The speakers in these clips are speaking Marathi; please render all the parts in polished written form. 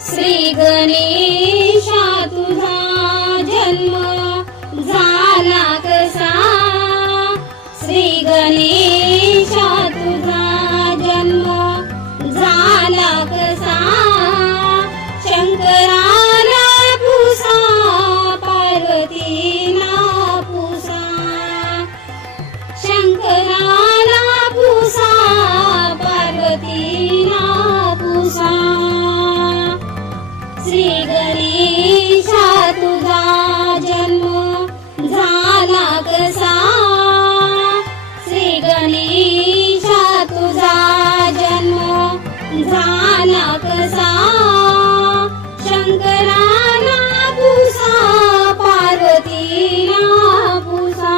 श्री गणेशा तुझा जन्म झाला कसा, श्री गणेशा तुझा जन्म झाला कसा, शंकराला पुसा पार्वतीला पुसा, शंकराला पुसा पार्वतीला पुसा, श्री गणेशा तुझा जन्म झाला कसा, श्री गणेशा तुझा जन्म झाला कसा, शंकराला पुसा पार्वतीला पुसा,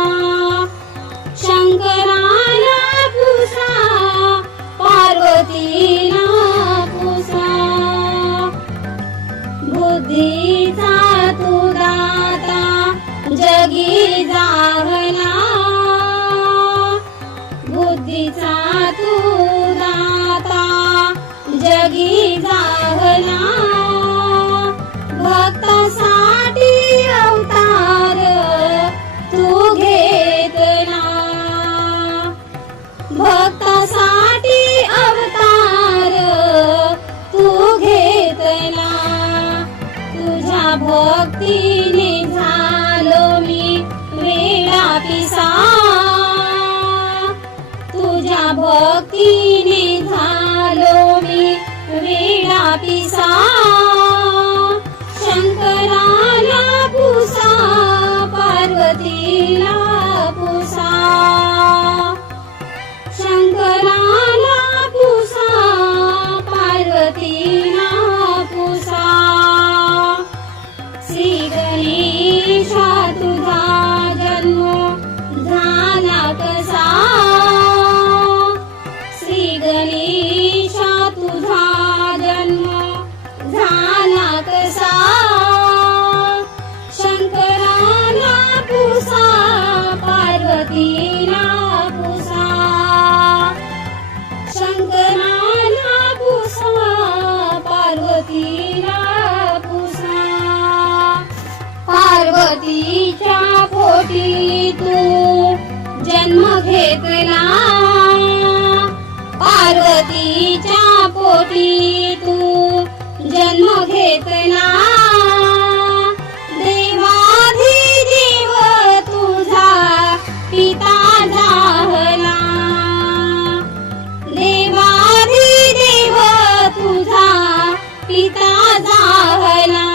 शंकराला पुसा पार्वतीला पुसा, बुद्धीचा तू दाता जगी जाहला, बुद्धीचा तू दाता जगी जाहला, भक्तासाठी अवतार तू घेतला, भक्तासाठी अवतार तू घेतला, तुझ्या भक्तीने झालो मी वेडा पिसा, तुझ्या भक्तीने झालो मी वेडा पिसा, शंकराला पुसा पार्वतीला पुसा, शंकराला पुसा पार्वतीला पुसा, श्री गणेशा तुझा जन्म झाला कसा, श्री गणेशा तुझा जन्म झाला कसा, शंकराला पुसा पार्वतीला पुसा, शंकराला पुसा पार्वतीला पुसा, पार्वतीच्या पोटी तू जन्म घेतला, पार्वतीच्या पोटी तू जन्म घेतला, देवाधिदेव तुझा पिता झाला, देवाधिदेव तुझा पिता झाला,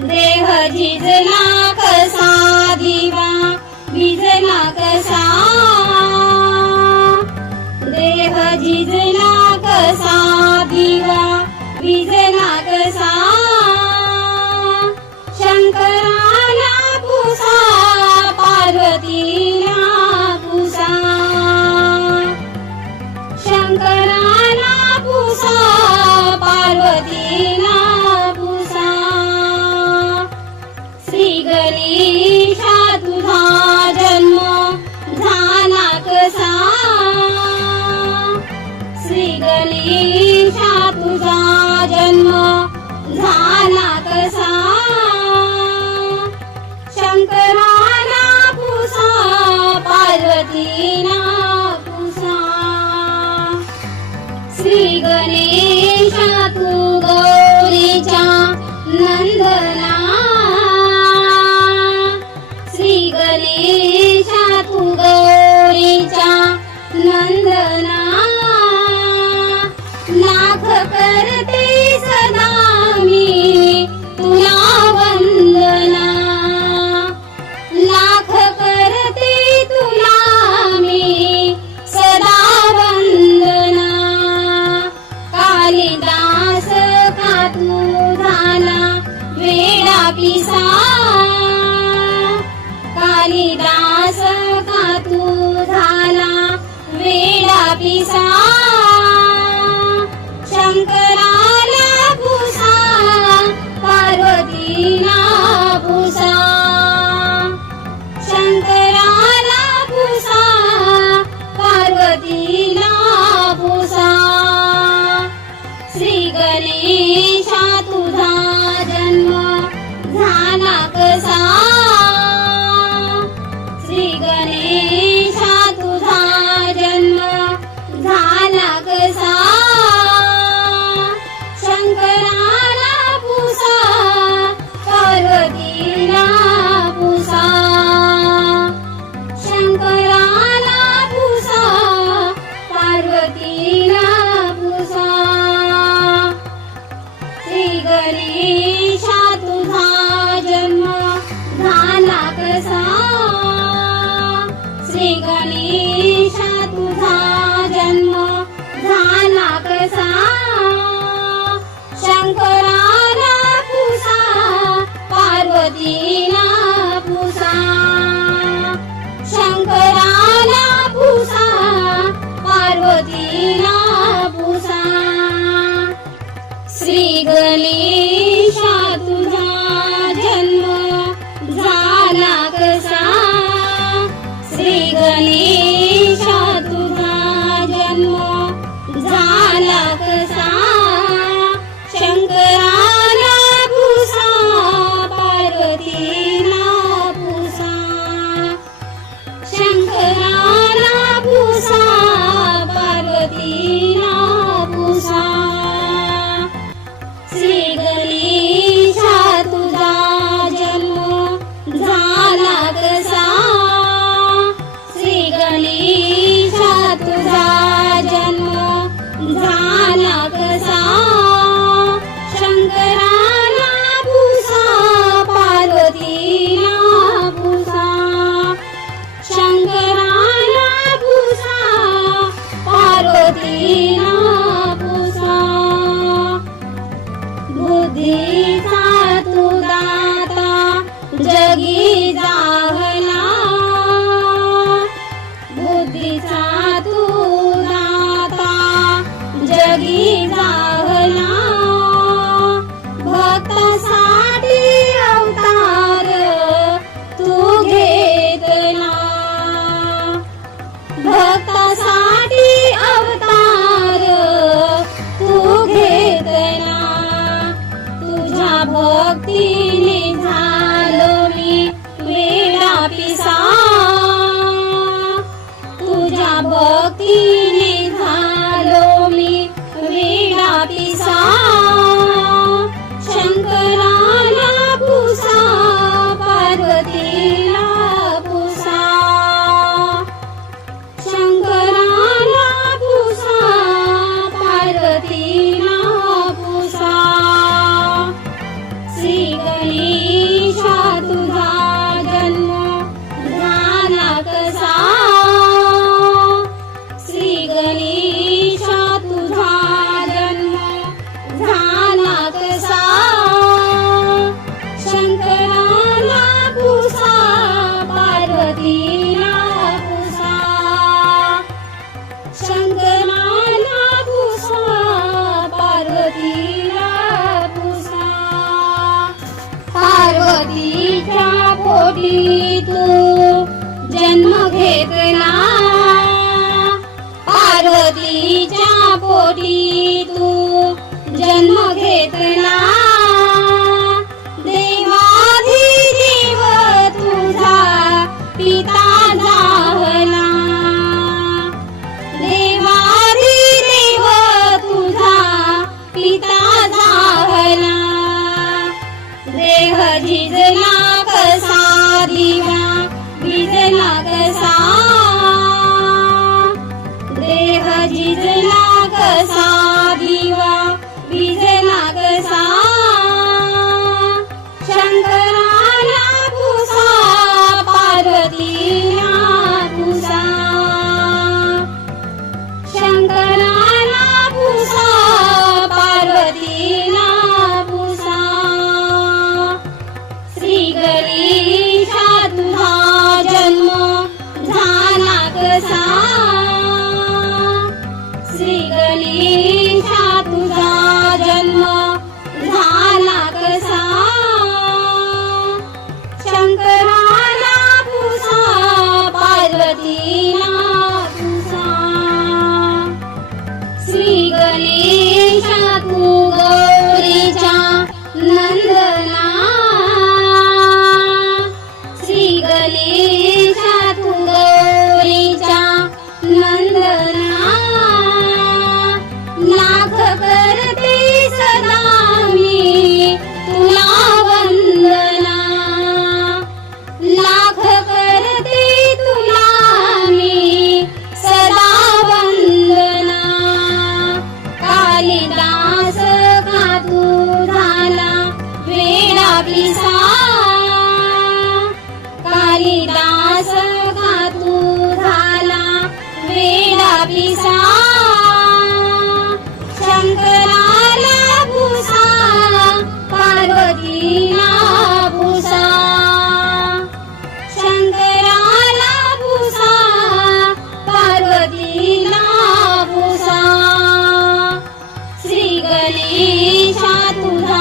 देह झिजला कसा दिवा भिजला कसा, देह झिजला कसा दिवा भिजला कसा, शंकराला पुसा पार्वतीला पुसा, शंकराला पुसा पार्वतीला पुसा, श्री गणेशा तुझा जन्म झाला कसा, श्री गणेशा तुझा जन्म झाला कसा, शंकराला पुसा पार्वतीला पुसा, श्री गणेशा तू गौरीच्या नंदना, श्री गणेशा तू गौरीच्या नंदना, लाख करते सदा मी तुला वंदना, लाख करते तुला मी सदा वंदना, कालिदास का तू झाला वेडा पिसा, कालिदास का तू झाला वेडा पिसा, शंकराला पुसा पार्वतीला पुसा, शंकराला पुसा पार्वतीला पुसा, श्री गणेश गणेशा तुझा जन्म झाला कसा श्री गणेशा तुझा जन्म झाला कसा शंकराला पुसा पार्वतीला पुसा शंकराला पुसा पार्वतीला पुसा श्री गणेशा तुझा जन्म झाला कसा श्री गणेशा तुझा जन्म झाला कसा शंकराला पुसा पार्वतीला पुसा शंकराला पुसा पार्वतीला पुसा श्री गणेशा तुझा जन्म झाला कसा श्री गणेशा तुझा जन्म झाला कसा शंकराला पुसा पार्वतीला पुसा शंकराला पुसा पार्वतीला पुसा श्री गणेशा तुझा जन्म झाला कसा श्री गणेशा तुझा जन्म झाला कसा शंकराला पुसा पार्वतीला पुसा शंकराला पुसा पार्वतीला पुसा बुद्धीचा तू दाता जगी जाहला बुद्धीचा तू दाता जगी जाहला भक्तासाठी अवतार तू घेतला भक्तासाठी अवतार तू घेतला तुझ्या भक्तीने झालो मी वेडा पिसा तुझ्या भक्तीने झालो मी वेडा पिसा शंकराला पुसा पार्वतीला पुसा शंकराला पुसा पार्वतीला पुसा श्री गणेशा तुझा जन्म झाला कसा श्री गणेशा तुझा जन्म झाला कसा शंकराला पुसा पार्वतीला पुसा शंकराला पुसा पार्वतीला पुसा पार्वतीच्या पोटी तू जन्म घेतला पार्वतीच्या पोटी तू जन्म घेतला देवाधिदेव तुझा पिता झाला देवाधिदेव तुझा पिता झाला देह झिजला कसा दिवा भिजला कसा देह झिजला कसा दिवा भिजला कसा शंकराला पुसा पार्वतीला पुसा शंकराला पुसा पार्वतीला पुसा श्री गणेशा तुझा जन्म पिसा कालिदास घातू झाला वेडा पिसा शंकराला भूसा पार्वतीला भूसा शंकराला भूसा पार्वतीला भूसा श्री गणेशा तुझा